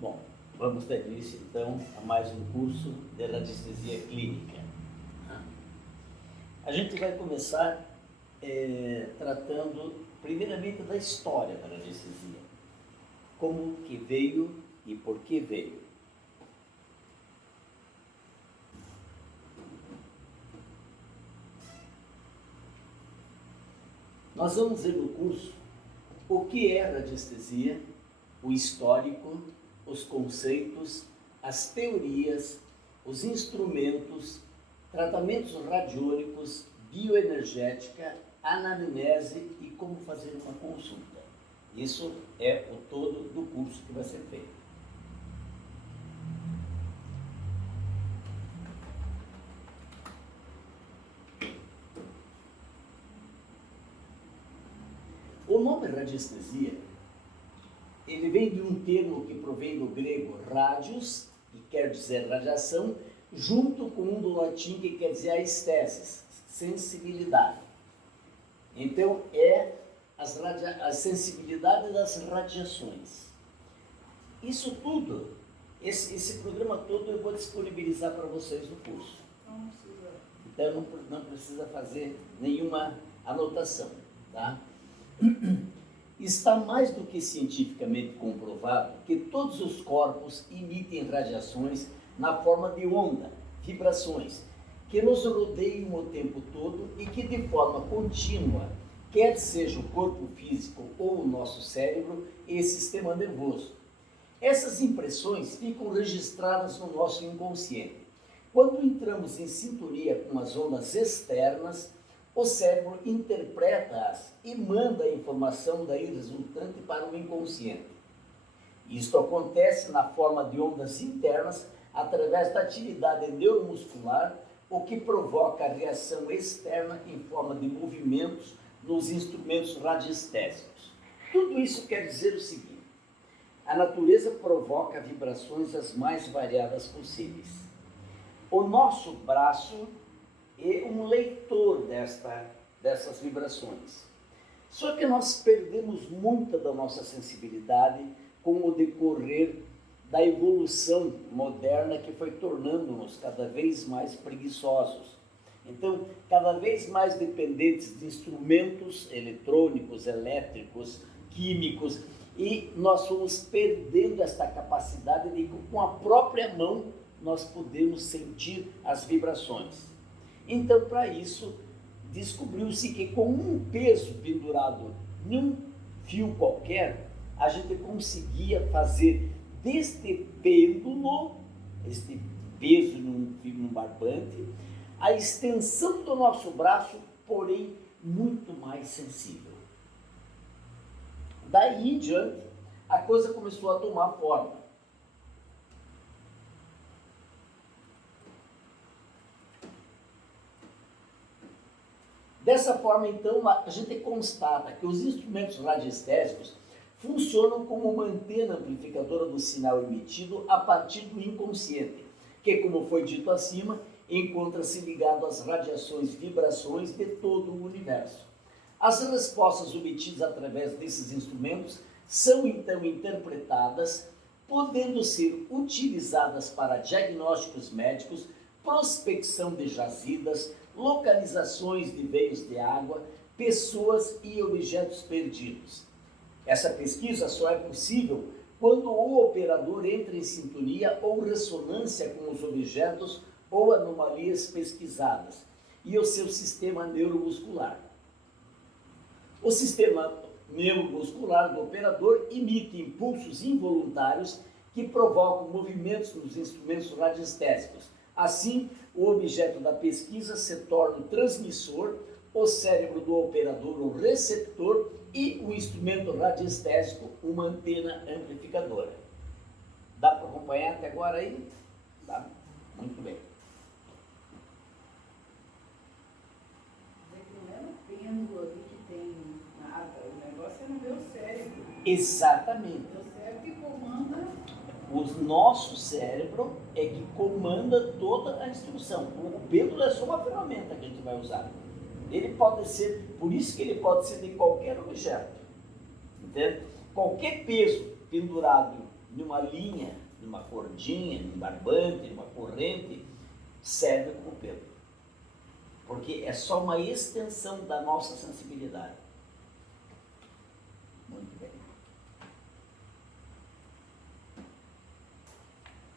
Bom, vamos dar início então a mais um curso de radiestesia clínica. A gente vai começar tratando primeiramente da história da radiestesia, como que veio e por que veio. Nós vamos ver no curso o que é radiestesia, o histórico, os conceitos, as teorias, os instrumentos, tratamentos radiônicos, bioenergética, anamnese e como fazer uma consulta. Isso é o todo do curso que vai ser feito. O nome radiestesia, ele vem de um termo que provém do grego radius, que quer dizer radiação, junto com um do latim que quer dizer aesthesis, sensibilidade. Então, é a sensibilidade das radiações. Isso tudo, esse programa todo eu vou disponibilizar para vocês no curso. Então, não precisa fazer nenhuma anotação, tá? Está mais do que cientificamente comprovado que todos os corpos emitem radiações na forma de onda, vibrações, que nos rodeiam o tempo todo e que de forma contínua, quer seja o corpo físico ou o nosso cérebro e sistema nervoso. Essas impressões ficam registradas no nosso inconsciente. Quando entramos em sintonia com as ondas externas, o cérebro interpreta-as e manda a informação daí resultante para o inconsciente. Isto acontece na forma de ondas internas através da atividade neuromuscular, o que provoca a reação externa em forma de movimentos nos instrumentos radiestésicos. Tudo isso quer dizer o seguinte: a natureza provoca vibrações as mais variadas possíveis. O nosso braço é um leitor dessas vibrações. Só que nós perdemos muita da nossa sensibilidade com o decorrer da evolução moderna que foi tornando-nos cada vez mais preguiçosos. Então, cada vez mais dependentes de instrumentos eletrônicos, elétricos, químicos, e nós fomos perdendo esta capacidade de, com a própria mão, nós podemos sentir as vibrações. Então, para isso, descobriu-se que com um peso pendurado num fio qualquer, a gente conseguia fazer deste pêndulo, este peso num barbante, a extensão do nosso braço, porém muito mais sensível. Daí em diante, a coisa começou a tomar forma. Dessa forma, então, a gente constata que os instrumentos radiestésicos funcionam como uma antena amplificadora do sinal emitido a partir do inconsciente, que, como foi dito acima, encontra-se ligado às radiações, vibrações de todo o universo. As respostas obtidas através desses instrumentos são, então, interpretadas, podendo ser utilizadas para diagnósticos médicos, prospecção de jazidas, localizações de veios de água, pessoas e objetos perdidos. Essa pesquisa só é possível quando o operador entra em sintonia ou ressonância com os objetos ou anomalias pesquisadas e o seu sistema neuromuscular. O sistema neuromuscular do operador emite impulsos involuntários que provocam movimentos nos instrumentos radiestésicos. Assim, o objeto da pesquisa se torna o transmissor, o cérebro do operador o receptor e o instrumento radiestésico uma antena amplificadora. Dá para acompanhar até agora aí? Dá? Muito bem. Não é no pêndulo ali que tem nada, o negócio é no meu cérebro. Exatamente. O cérebro que comanda. O nosso cérebro é que comanda toda a instrução. O pêndulo é só uma ferramenta que a gente vai usar. Ele pode ser, por isso que ele pode ser de qualquer objeto, entende? Qualquer peso pendurado numa linha, numa cordinha, num barbante, numa corrente, serve como pelo. Porque é só uma extensão da nossa sensibilidade. Muito bem.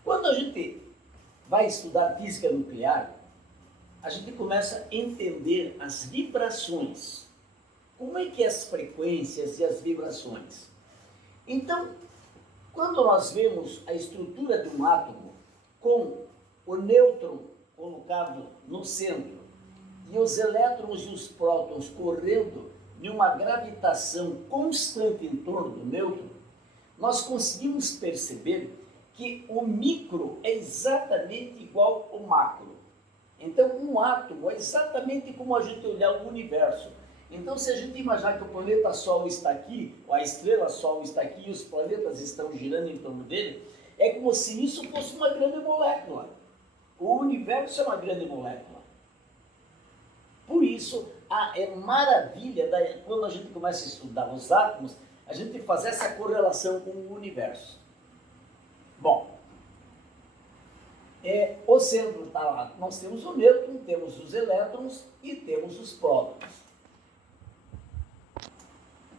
Quando a gente vai estudar física nuclear, a gente começa a entender as vibrações. Como é que é as frequências e as vibrações? Então, quando nós vemos a estrutura de um átomo com o nêutron colocado no centro e os elétrons e os prótons correndo em uma gravitação constante em torno do nêutron, nós conseguimos perceber que o micro é exatamente igual ao macro. Então, um átomo é exatamente como a gente olhar o universo. Então, se a gente imaginar que o planeta Sol está aqui, ou a estrela Sol está aqui e os planetas estão girando em torno dele, é como se isso fosse uma grande molécula. O universo é uma grande molécula. Por isso, é maravilha, quando a gente começa a estudar os átomos, a gente faz essa correlação com o universo. Bom, o centro está lá. Nós temos o nêutron, temos os elétrons e temos os prótons.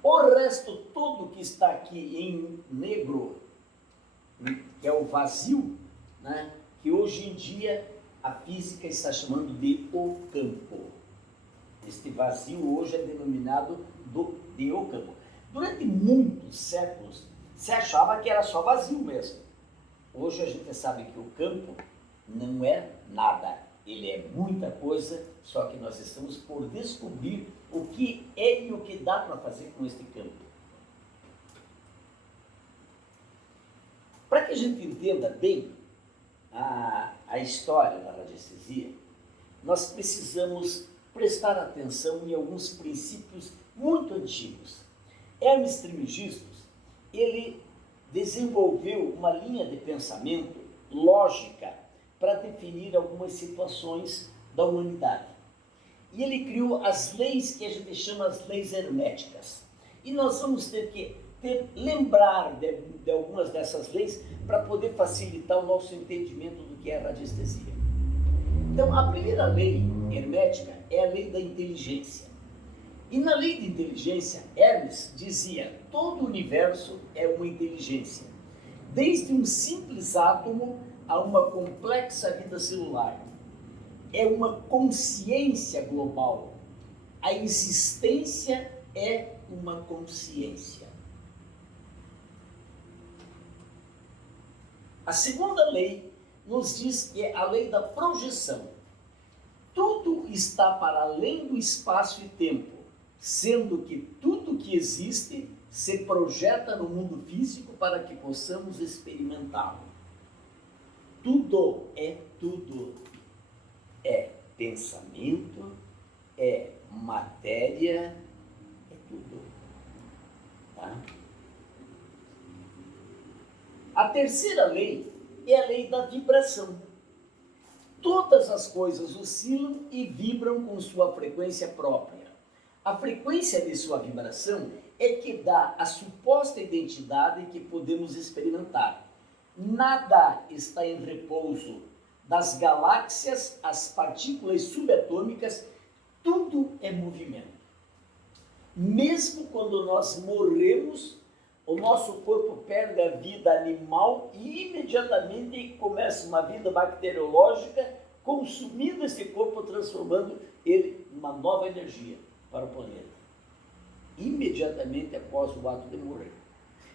O resto todo que está aqui em negro, que é o vazio, né, que hoje em dia a física está chamando de o campo. Este vazio hoje é denominado de o campo. Durante muitos séculos se achava que era só vazio mesmo. Hoje a gente sabe que o campo não é nada, ele é muita coisa, só que nós estamos por descobrir o que é e o que dá para fazer com este campo. Para que a gente entenda bem a história da radiestesia, nós precisamos prestar atenção em alguns princípios muito antigos. Hermes Trismegisto, ele desenvolveu uma linha de pensamento lógica para definir algumas situações da humanidade. E ele criou as leis que a gente chama as leis herméticas. E nós vamos ter que lembrar de algumas dessas leis para poder facilitar o nosso entendimento do que é a radiestesia. Então, a primeira lei hermética é a lei da inteligência. E na lei de inteligência, Hermes dizia: todo o universo é uma inteligência, desde um simples átomo a uma complexa vida celular. É uma consciência global. A existência é uma consciência. A segunda lei nos diz que é a lei da projeção. Tudo está para além do espaço e tempo, sendo que tudo que existe se projeta no mundo físico para que possamos experimentá-lo. Tudo. É pensamento, é matéria, é tudo. Tá? A terceira lei é a lei da vibração. Todas as coisas oscilam e vibram com sua frequência própria. A frequência de sua vibração é que dá a suposta identidade que podemos experimentar. Nada está em repouso. Das galáxias às partículas subatômicas, tudo é movimento. Mesmo quando nós morremos, o nosso corpo perde a vida animal e imediatamente começa uma vida bacteriológica, consumindo esse corpo, transformando ele numa nova energia para o planeta. Imediatamente após o ato de morrer.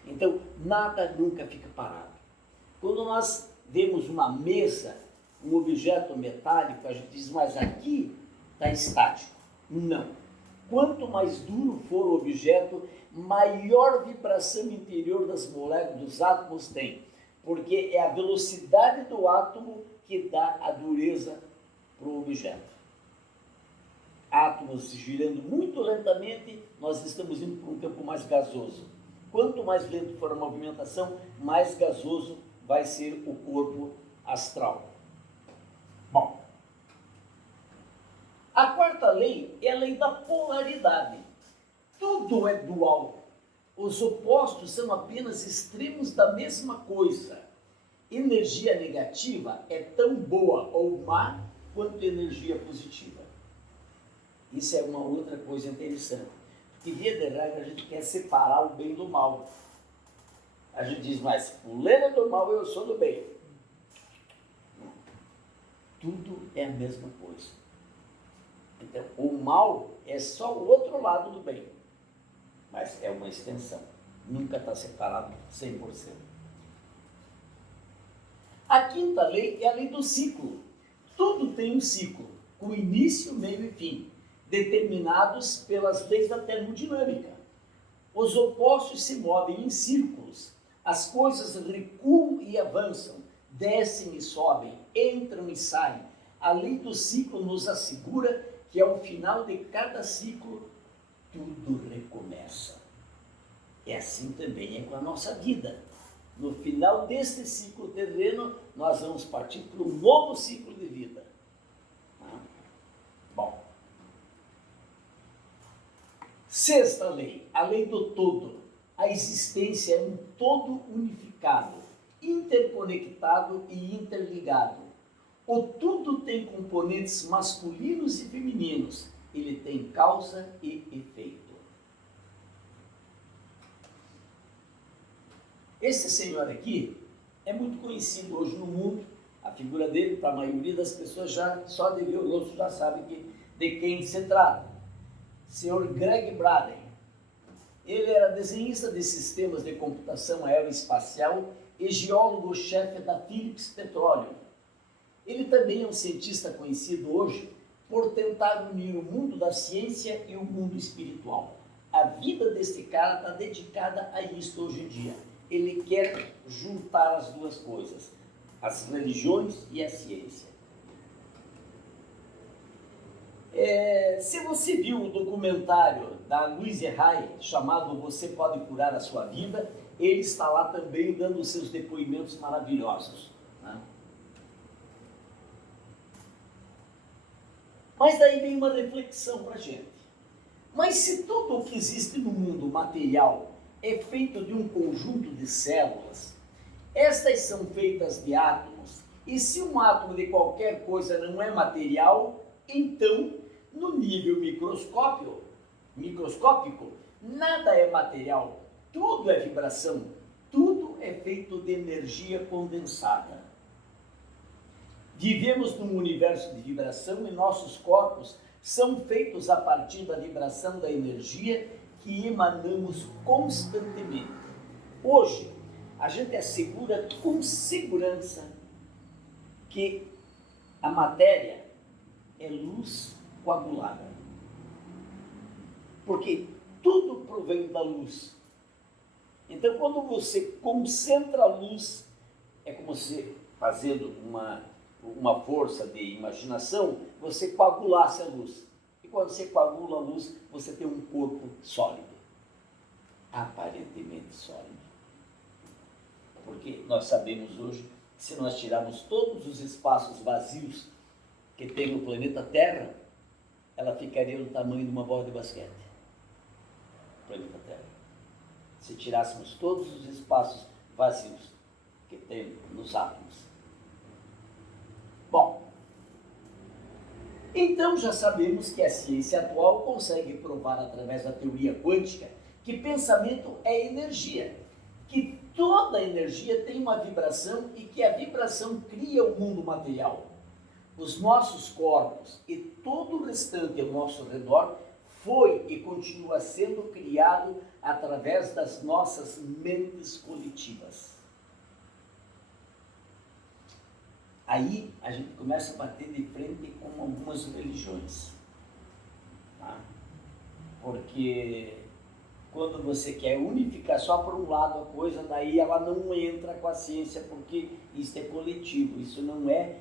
Então, nada nunca fica parado. Quando nós vemos uma mesa, um objeto metálico, a gente diz, mas aqui está estático. Não. Quanto mais duro for o objeto, maior vibração interior das moléculas, dos átomos tem. Porque é a velocidade do átomo que dá a dureza para o objeto. Átomos girando muito lentamente, nós estamos indo para um campo mais gasoso. Quanto mais lento for a movimentação, mais gasoso vai ser o corpo astral. Bom, a quarta quarta lei é a lei da polaridade. Tudo é dual. Os opostos são apenas extremos da mesma coisa. Energia negativa é tão boa ou má quanto energia positiva. Isso é uma outra coisa interessante. Porque, via de regra, a gente quer separar o bem do mal. A gente diz, mas fulano é do mal, eu sou do bem. Tudo é a mesma coisa. Então, o mal é só o outro lado do bem. Mas é uma extensão. Nunca está separado 100%. A quinta lei é a lei do ciclo. Tudo tem um ciclo, com início, meio e fim, determinados pelas leis da termodinâmica. Os opostos se movem em círculos. As coisas recuam e avançam, descem e sobem, entram e saem. A lei do ciclo nos assegura que ao final de cada ciclo, tudo recomeça. É assim também é com a nossa vida. No final deste ciclo terreno, nós vamos partir para um novo ciclo de vida. Bom. Sexta lei, a lei do todo. A existência é um todo unificado, interconectado e interligado. O tudo tem componentes masculinos e femininos. Ele tem causa e efeito. Esse senhor aqui é muito conhecido hoje no mundo. A figura dele, para a maioria das pessoas, já só de ver o rosto já sabe de quem se trata. Senhor Greg Braden. Ele era desenhista de sistemas de computação aeroespacial e geólogo-chefe da Phillips Petroleum. Ele também é um cientista conhecido hoje por tentar unir o mundo da ciência e o mundo espiritual. A vida deste cara está dedicada a isso hoje em dia. Ele quer juntar as duas coisas, as religiões e a ciência. Se você viu o documentário da Louise Hay, chamado Você Pode Curar a Sua Vida, ele está lá também dando os seus depoimentos maravilhosos. Né? Mas daí vem uma reflexão para a gente. Mas se tudo o que existe no mundo material é feito de um conjunto de células, estas são feitas de átomos, e se um átomo de qualquer coisa não é material, então, no nível microscópico, nada é material, tudo é vibração, tudo é feito de energia condensada. Vivemos num universo de vibração e nossos corpos são feitos a partir da vibração da energia que emanamos constantemente. Hoje, a gente assegura com segurança que a matéria é luz coagulada. Porque tudo provém da luz. Então, quando você concentra a luz, é como se, fazendo uma força de imaginação, você coagulasse a luz. E quando você coagula a luz, você tem um corpo sólido. Aparentemente sólido. Porque nós sabemos hoje que se nós tirarmos todos os espaços vazios que tem no planeta Terra, ela ficaria do tamanho de uma bola de basquete. O planeta Terra. Se tirássemos todos os espaços vazios que tem nos átomos. Bom, então já sabemos que a ciência atual consegue provar através da teoria quântica que pensamento é energia, que toda energia tem uma vibração e que a vibração cria o mundo material. Os nossos corpos e todo o restante ao nosso redor foi e continua sendo criado através das nossas mentes coletivas. Aí a gente começa a bater de frente com algumas religiões. Tá? Porque quando você quer unificar só por um lado a coisa, daí ela não entra com a ciência, porque isso é coletivo, isso não é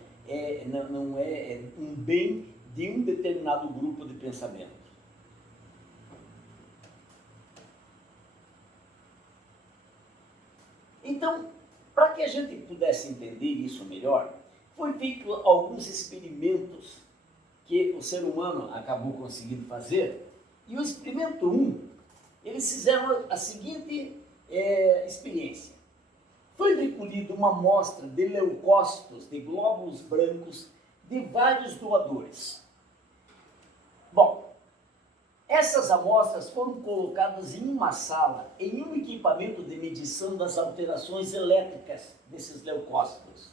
um bem de um determinado grupo de pensamento. Então, para que a gente pudesse entender isso melhor, foi feito alguns experimentos que o ser humano acabou conseguindo fazer. E o experimento 1, eles fizeram a seguinte experiência. Foi recolhida uma amostra de leucócitos, de glóbulos brancos, de vários doadores. Bom, essas amostras foram colocadas em uma sala, em um equipamento de medição das alterações elétricas desses leucócitos.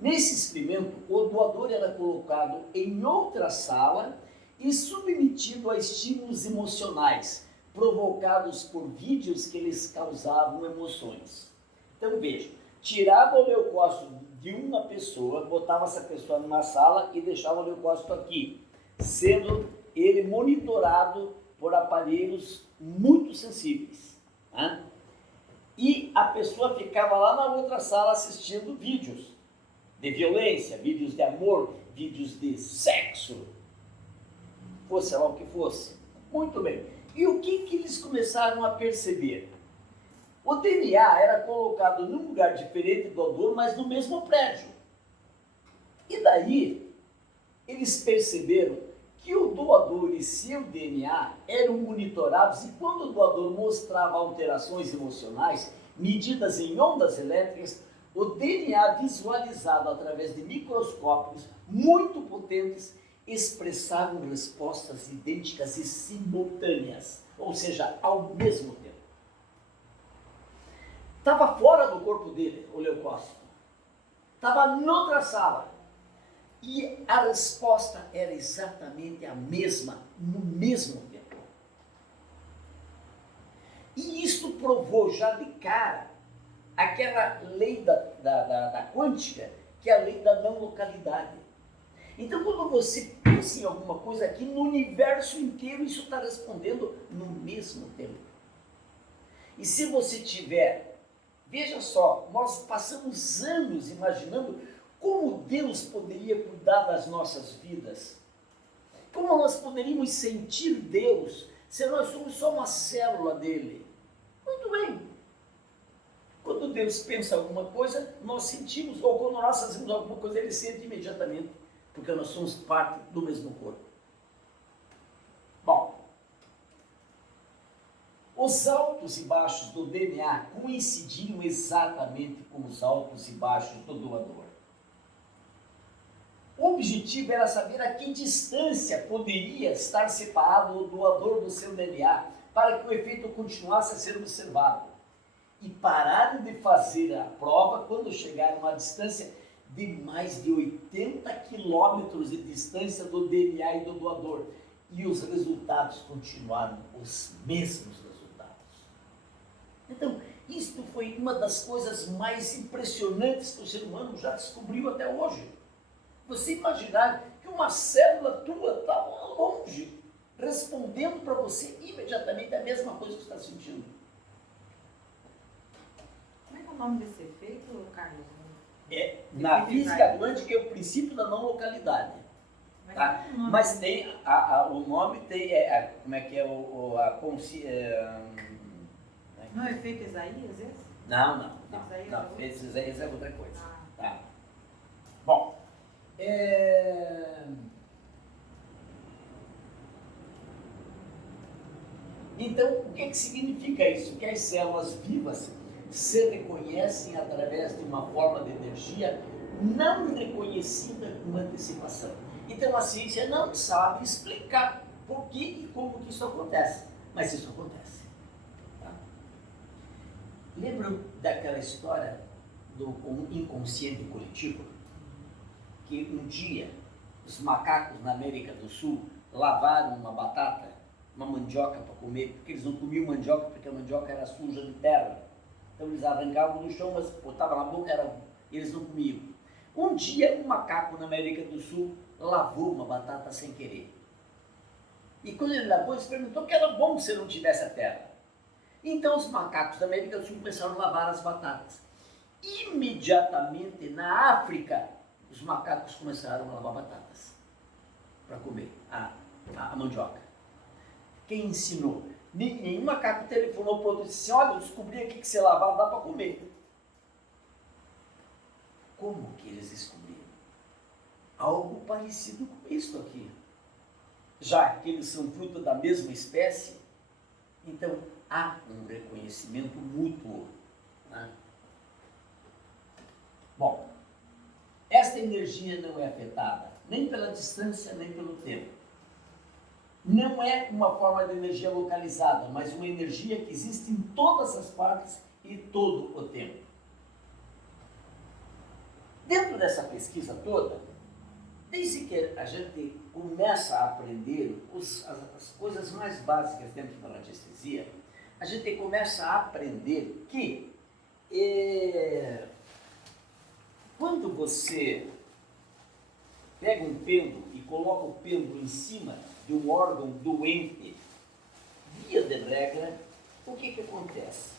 Nesse experimento, o doador era colocado em outra sala e submetido a estímulos emocionais, provocados por vídeos que lhes causavam emoções. Então veja, tirava o leucócito de uma pessoa, botava essa pessoa numa sala e deixava o leucócito aqui, sendo ele monitorado por aparelhos muito sensíveis. Né? E a pessoa ficava lá na outra sala assistindo vídeos de violência, vídeos de amor, vídeos de sexo, fosse lá o que fosse. Muito bem. E o que eles começaram a perceber? O DNA era colocado num lugar diferente do doador, mas no mesmo prédio. E daí, eles perceberam que o doador e seu DNA eram monitorados e quando o doador mostrava alterações emocionais, medidas em ondas elétricas, o DNA visualizado através de microscópios muito potentes expressavam respostas idênticas e simultâneas, ou seja, ao mesmo tempo. Estava fora do corpo dele, o leucócito. Estava noutra sala. E a resposta era exatamente a mesma, no mesmo tempo. E isto provou já de cara aquela lei da quântica, que é a lei da não localidade. Então, quando você pensa em alguma coisa aqui, no universo inteiro, isso está respondendo no mesmo tempo. E se você tiver, veja só, nós passamos anos imaginando como Deus poderia cuidar das nossas vidas. Como nós poderíamos sentir Deus se nós somos só uma célula dele. Muito bem. Quando Deus pensa alguma coisa, nós sentimos, ou quando nós fazemos alguma coisa, ele sente imediatamente, porque nós somos parte do mesmo corpo. Bom, os altos e baixos do DNA coincidiam exatamente com os altos e baixos do doador. O objetivo era saber a que distância poderia estar separado o doador do seu DNA para que o efeito continuasse a ser observado. E pararam de fazer a prova quando chegaram à distância de mais de 80 quilômetros de distância do DNA e do doador. E os resultados continuaram os mesmos resultados. Então, isto foi uma das coisas mais impressionantes que o ser humano já descobriu até hoje. Você imaginar que uma célula tua está lá longe, respondendo para você imediatamente a mesma coisa que você está sentindo. Como é que é o nome desse efeito, Carlos? Na física quântica é o princípio da não localidade. Tá? Mas tem, o nome tem, como é que é não é efeito Isaías esse? Não, efeito Isaías é outra coisa. Tá? Bom, então, o que significa isso? Que as células vivas se reconhecem através de uma forma de energia não reconhecida com antecipação. Então, a ciência não sabe explicar por que e como que isso acontece, mas isso acontece. Tá? Lembram daquela história do inconsciente coletivo? Que um dia os macacos na América do Sul lavaram uma batata, uma mandioca para comer, porque eles não comiam mandioca porque a mandioca era suja de terra. Então eles arrancavam do chão, mas botavam na boca, eles não comiam. Um dia um macaco na América do Sul lavou uma batata sem querer. E quando ele lavou, ele perguntou que era bom se não tivesse a terra. Então os macacos da América do Sul começaram a lavar as batatas. Imediatamente na África, os macacos começaram a lavar batatas para comer a mandioca. Quem ensinou? Nenhum macaco telefonou para o outro e disse: olha, eu descobri aqui que você lavar dá para comer. Como que eles descobriram? Algo parecido com isso aqui. Já que eles são fruto da mesma espécie, então há um reconhecimento mútuo. Né? Bom, esta energia não é afetada nem pela distância, nem pelo tempo. Não é uma forma de energia localizada, mas uma energia que existe em todas as partes e todo o tempo. Dentro dessa pesquisa toda, desde que a gente começa a aprender as coisas mais básicas dentro da radiestesia, a gente começa a aprender que quando você pega um pêndulo e coloca o pêndulo em cima de um órgão doente, via de regra, o que acontece?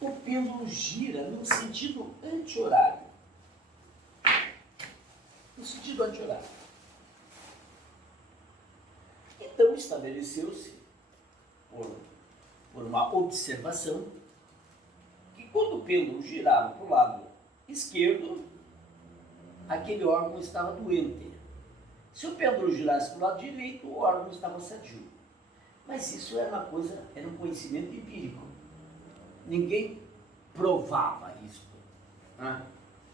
O pêndulo gira no sentido anti-horário. No sentido anti-horário. Então estabeleceu-se, por uma observação, que quando o pêndulo girava para o lado esquerdo, aquele órgão estava doente. Se o pêndulo girasse para o lado direito, o órgão estava sadio. Mas isso era um conhecimento empírico. Ninguém provava isso. Né?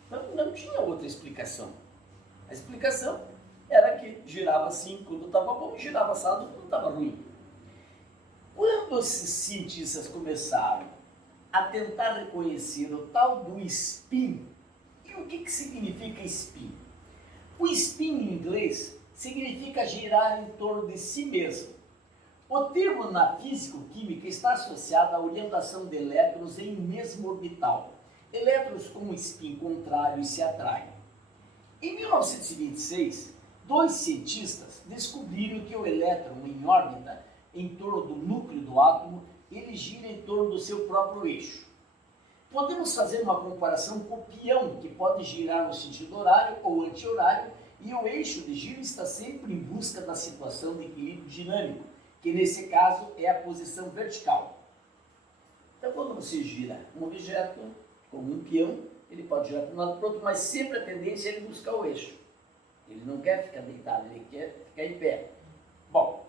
Então não tinha outra explicação. A explicação era que girava assim quando estava bom, girava assado quando estava ruim. Quando esses cientistas começaram a tentar reconhecer o tal do spin, e o que significa spin? O spin em inglês significa girar em torno de si mesmo. O termo na físico-química está associado à orientação de elétrons em um mesmo orbital. Elétrons com um spin contrário se atraem. Em 1926, dois cientistas descobriram que o elétron em órbita em torno do núcleo do átomo, ele gira em torno do seu próprio eixo. Podemos fazer uma comparação com o peão, que pode girar no sentido horário ou anti-horário, e o eixo de giro está sempre em busca da situação de equilíbrio dinâmico, que nesse caso é a posição vertical. Então, quando você gira um objeto, como um peão, ele pode girar para um lado e para o outro, mas sempre a tendência é ele buscar o eixo. Ele não quer ficar deitado, ele quer ficar em pé. Bom,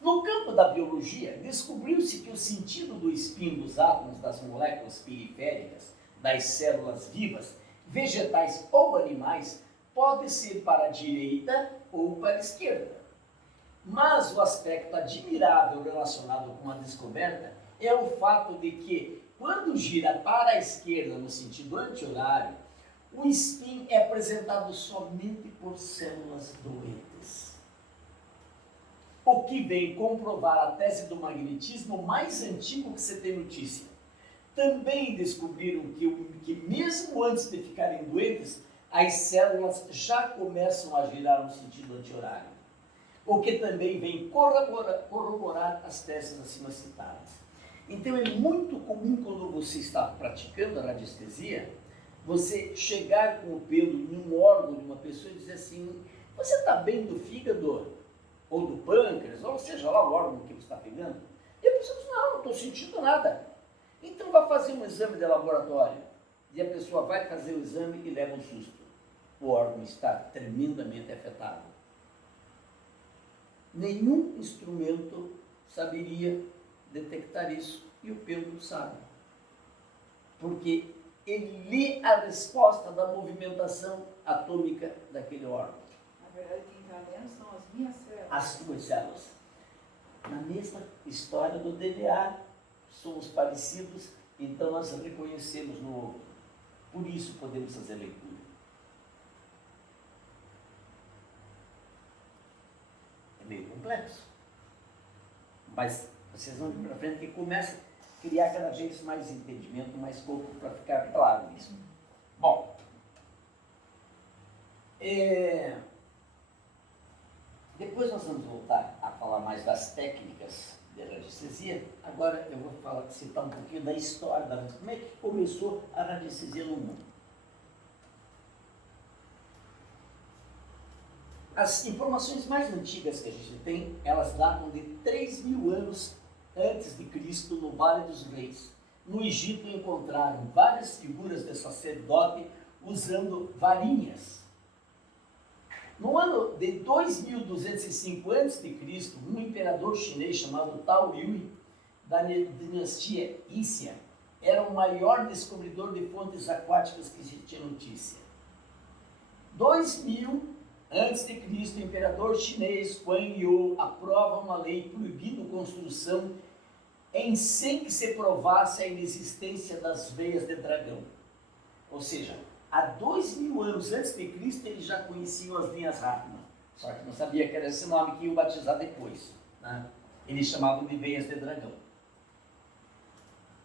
no campo da biologia, descobriu-se que o sentido do spin dos átomos das moléculas periféricas das células vivas, vegetais ou animais, pode ser para a direita ou para a esquerda. Mas o aspecto admirável relacionado com a descoberta é o fato de que, quando gira para a esquerda no sentido anti-horário, o spin é apresentado somente por células doentes. O que vem comprovar a tese do magnetismo mais antigo que você tem notícia. Também descobriram que mesmo antes de ficarem doentes, as células já começam a girar no sentido anti-horário. O que também vem corroborar as teses acima citadas. Então é muito comum, quando você está praticando a radiestesia, você chegar com o pêndulo em um órgão de uma pessoa e dizer assim: você está bem do fígado? Ou do pâncreas, ou seja lá o órgão que você está pegando? E a pessoa diz: não estou sentindo nada. Então vai fazer um exame de laboratório. E a pessoa vai fazer o exame e leva um susto. O órgão está tremendamente afetado. Nenhum instrumento saberia detectar isso, e o pêndulo sabe. Porque ele lê a resposta da movimentação atômica daquele órgão. Na verdade, quem está lendo são as minhas células. As suas células. Na mesma história do DNA, somos parecidos, então nós reconhecemos no outro. Por isso podemos fazer leitura. É meio complexo. Mas vocês vão vir para frente que começa a criar cada vez mais entendimento, mais corpo para ficar claro isso. Bom, depois nós vamos voltar a falar mais das técnicas de radiestesia. Agora eu vou citar um pouquinho da história, como é que começou a radiestesia no mundo. As informações mais antigas que a gente tem, elas datam de 3.000 anos antes de Cristo, no Vale dos Reis. No Egito encontraram várias figuras de sacerdote usando varinhas. No ano de 2205 a.C., um imperador chinês chamado Tao Yui, da dinastia Ixia, era o maior descobridor de fontes aquáticas que se tinha notícia. 2000 a.C., o imperador chinês Guan Yu aprova uma lei proibindo construção sem que se provasse a inexistência das veias de dragão. Ou seja, há 2000 anos antes de Cristo eles já conheciam as linhas Hartmann, só que não sabia que era esse nome que iam batizar depois, né? Eles chamavam de veias de dragão.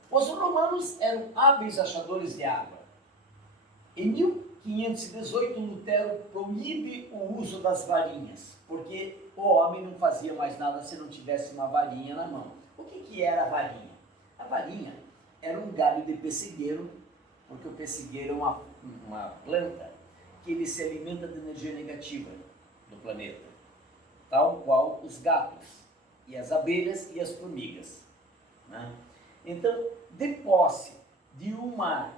Os romanos eram hábeis achadores de água. Em 1518, Lutero proíbe o uso das varinhas, porque o homem não fazia mais nada se não tivesse uma varinha na mão. O que era a varinha? A varinha era um galho de pessegueiro, porque o pessegueiro é uma planta que ele se alimenta de energia negativa do planeta, tal qual os gatos, e as abelhas e as formigas, né? Então, de posse de uma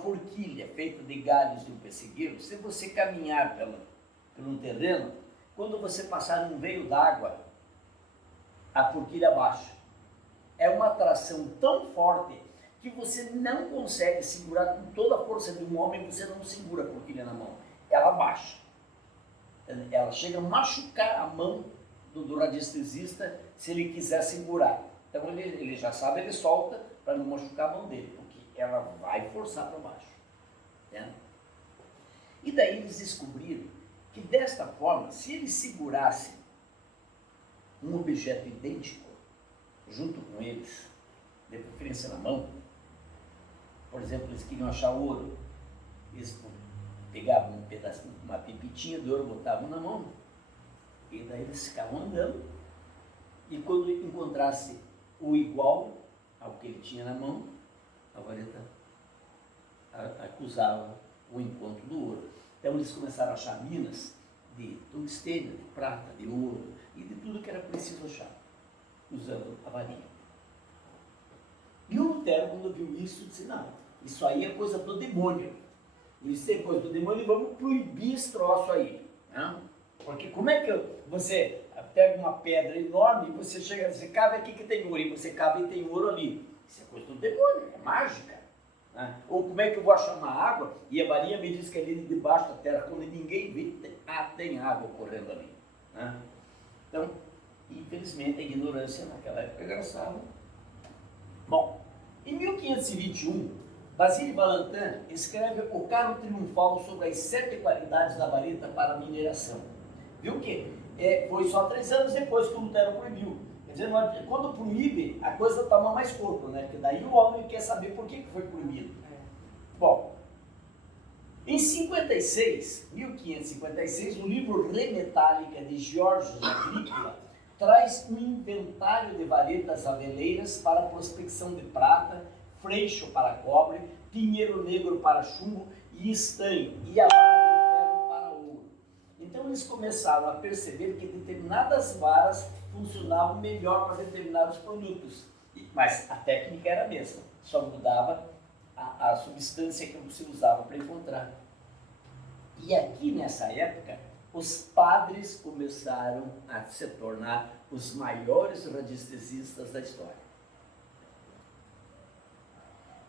forquilha feita de galhos de um pessegueiro, se você caminhar por um terreno, quando você passar num veio d'água, a forquilha baixa. É uma atração tão forte que você não consegue segurar com toda a força de um homem, você não segura a forquilha na mão. Ela baixa. Ela chega a machucar a mão do radiestesista se ele quiser segurar. Então ele já sabe, ele solta para não machucar a mão dele, porque ela vai forçar para baixo. Né? E daí eles descobriram que desta forma, se eles segurassem um objeto idêntico junto com eles, de preferência na mão, por exemplo, eles queriam achar ouro, eles pegavam um pedacinho, uma pipitinha de ouro, botavam na mão, e daí eles ficavam andando, e quando encontrasse o igual ao que ele tinha na mão, a vareta acusava o encontro do ouro. Então eles começaram a achar minas de tungstênio, de prata, de ouro e de tudo que era preciso achar, usando a varinha. E o Lutero, quando viu isso, disse, não, isso aí é coisa do demônio. Isso é coisa do demônio e vamos proibir esse troço aí. Né? Porque como é que você pega uma pedra enorme e você chega, você cava aqui que tem ouro, e você cava e tem ouro ali. Isso é coisa do demônio, é mágica. Né? Ou como é que eu vou achar uma água e a varinha me diz que ali debaixo da terra, quando ninguém vê, tem água correndo ali. Né? Então, infelizmente, a ignorância naquela época era grosseira. Bom, em 1521, Basile Valentin escreve o Carro Triunfal sobre as 7 qualidades da vareta para a mineração. Viu que foi só 3 anos depois que o Lutero proibiu. Quer dizer, quando proíbe, a coisa toma mais corpo, né? Porque daí o homem quer saber por que foi proibido. Bom, em 1556, o livro Re Metallica de Georges Agricola traz um inventário de varetas aveleiras para prospecção de prata, freixo para cobre, pinheiro negro para chumbo e estanho, e a vara de ferro para ouro. Então eles começaram a perceber que determinadas varas funcionavam melhor para determinados produtos, mas a técnica era a mesma, só mudava a substância que você usava para encontrar. E aqui nessa época, os padres começaram a se tornar os maiores radiestesistas da história.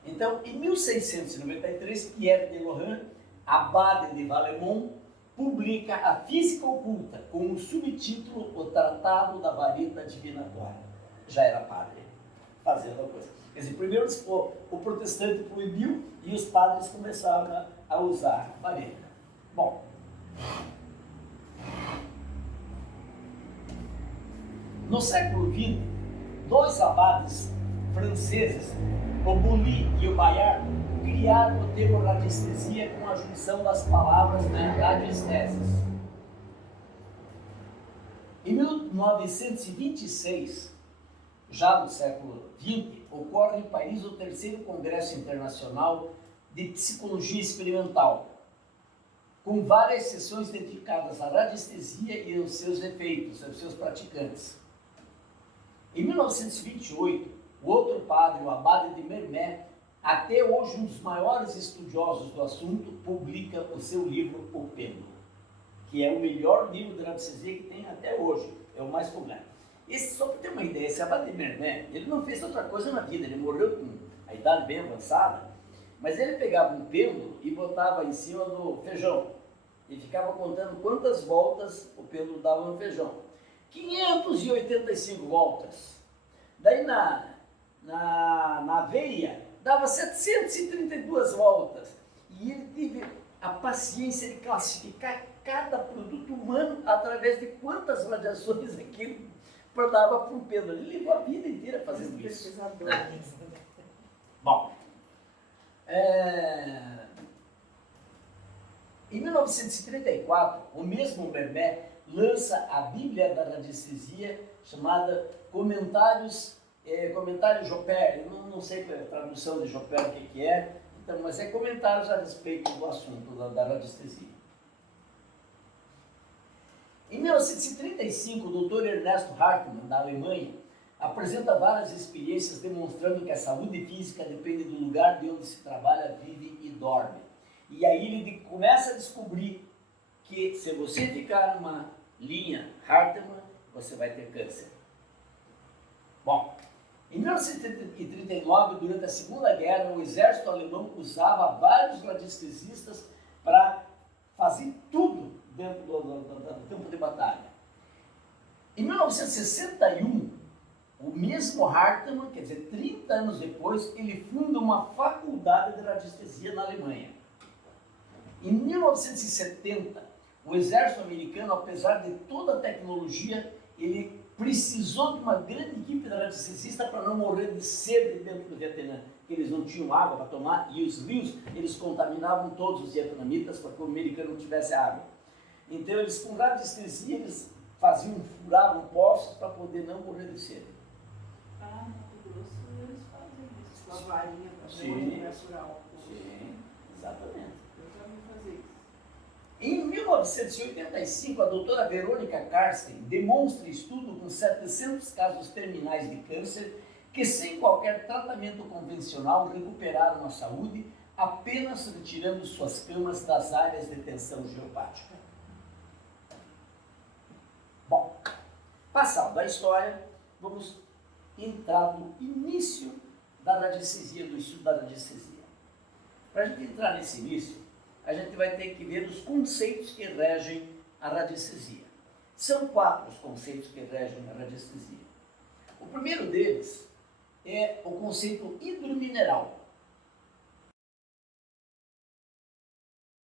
Então, em 1693, Pierre de Lorrain, abade de Valemont, publica a Física Oculta com o subtítulo O Tratado da Vareta Divinatória. Já era padre, fazendo a coisa. Quer dizer, primeiro o protestante proibiu e os padres começaram a usar a vareta. Bom, no século XX, 2 abades franceses, o Bully e o Bayard, criaram o termo radiestesia com a junção das palavras radiesteses. Em 1926, já no século XX, ocorre em Paris o 3º Congresso Internacional de Psicologia Experimental, com várias sessões dedicadas à radiestesia e aos seus efeitos, aos seus praticantes. Em 1928, o outro padre, o abade de Mermet, até hoje um dos maiores estudiosos do assunto, publica o seu livro O Pêndulo. que é o melhor nível de radiestesia que tem até hoje, é o mais completo. Esse, só para ter uma ideia, esse Abade Merné, ele não fez outra coisa na vida, ele morreu com a idade bem avançada, mas ele pegava um pêndulo e botava em cima do feijão e ficava contando quantas voltas o pêndulo dava no feijão. 585 voltas. Daí na aveia dava 732 voltas. E ele teve a paciência de classificar cada produto humano através de quantas radiações aquilo dava para um pêndulo. Ele levou a vida inteira fazendo isso. Bom, em 1934, o mesmo Mermet lança a Bíblia da Radiestesia, chamada Comentários Joper. Eu não sei a tradução de Joper, o que é, então, mas é comentários a respeito do assunto da radiestesia. Em 1935, o Dr. Ernesto Hartmann, da Alemanha, apresenta várias experiências demonstrando que a saúde física depende do lugar de onde se trabalha, vive e dorme. E aí ele começa a descobrir que se você ficar numa linha Hartmann, você vai ter câncer. Bom, em 1939, durante a Segunda Guerra, o exército alemão usava vários radiestesistas para fazer tudo dentro do campo de batalha. Em 1961, o mesmo Hartmann, quer dizer, 30 anos depois, ele funda uma faculdade de radiestesia na Alemanha. Em 1970, o exército americano, apesar de toda a tecnologia, ele precisou de uma grande equipe de radiestesistas para não morrer de sede dentro do Vietnã, porque eles não tinham água para tomar e os rios, eles contaminavam todos os vietnamitas para que o americano não tivesse água. Então, eles com radiestesia, eles furavam poços para poder não morrer de sede. Ah, no Mato Grosso eles fazem isso, com a varinha para furar o poço. Sim, exatamente. Eu já vi fazer isso. Em 1985, a doutora Verônica Karsten demonstra estudo com 700 casos terminais de câncer que, sem qualquer tratamento convencional, recuperaram a saúde apenas retirando suas camas das áreas de tensão geopática. Bom, passado a história, vamos entrar no início da radiestesia, do estudo da radiestesia. Para a gente entrar nesse início, a gente vai ter que ver os conceitos que regem a radiestesia. São 4 os conceitos que regem a radiestesia. O primeiro deles é o conceito hidromineral.